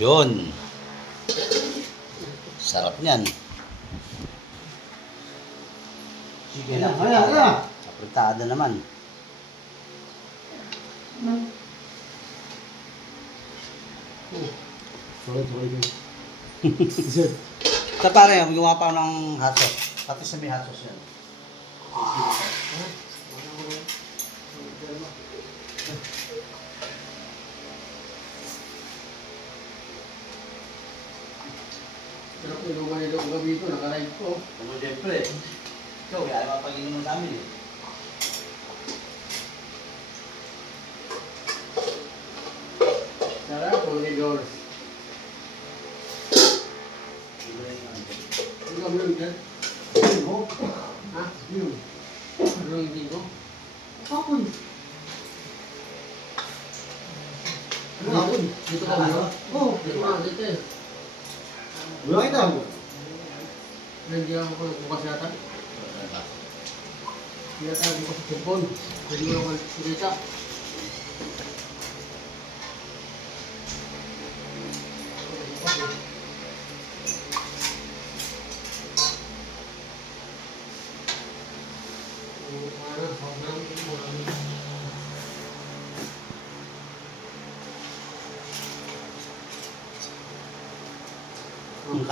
Yun. Sarap niyan. Sige na. Apritada naman. Sa pare, gumawa pa ng hot sauce. Pati sa may hot sauce yan. Pero kung lumayan nila ang gabi ito, nakalive ko. Ano siyempre. Ikaw, ayaw mapag-inom mo sa amin eh. Sarap, mga nigors. Ang gabi yun, Dad? Bingo? Ha? Bingo? Ano yung bingo? Kapon. Ano kapon? Dito ka ba? Oo, dito ka. Dito eh. Wala kita mo. Nandiyan ako bukas yata. Hindi yata bukas sa cellphone. Pwede mo naman sinita.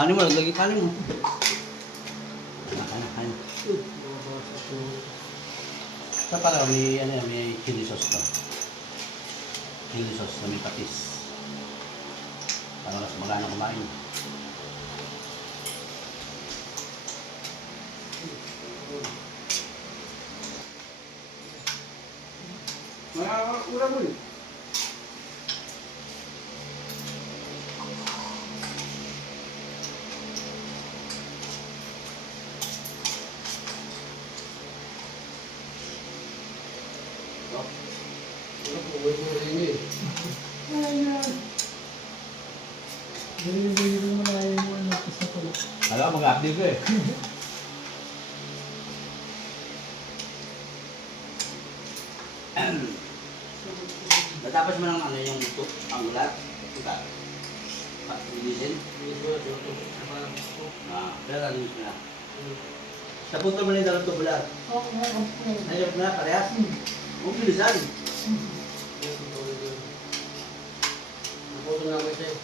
Kanin mo, lagi kanin mo. Kanin. Sa pala, may chili sauce to. Chili sauce na may patis. Para mas magana kumain. Ulam mo eh. Alam, mag-update ko eh. Natapos mo ng ano yung ang ulat? Ika. Lilisin? Pero ano yun na? Napunta mo na yung dalawang tubular. Ayok na, parehas. Huwag bilisan. Naputo namin sa'yo.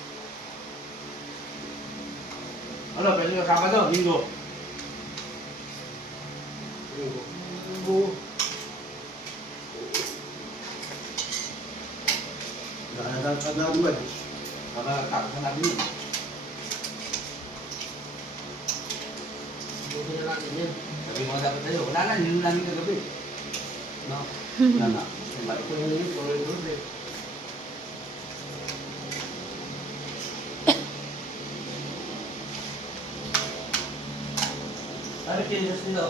Ano, pwede ka Sabado, Linggo. Linggo. Nakakagawin ba? Kakatapos na natin yun. Buti na natin yan. Sabi mo dapat tayo, wala na, hindi namin kagabi. No? Wala na. Ito na yun, tuloy-tuloy eh. Ano kilos nila?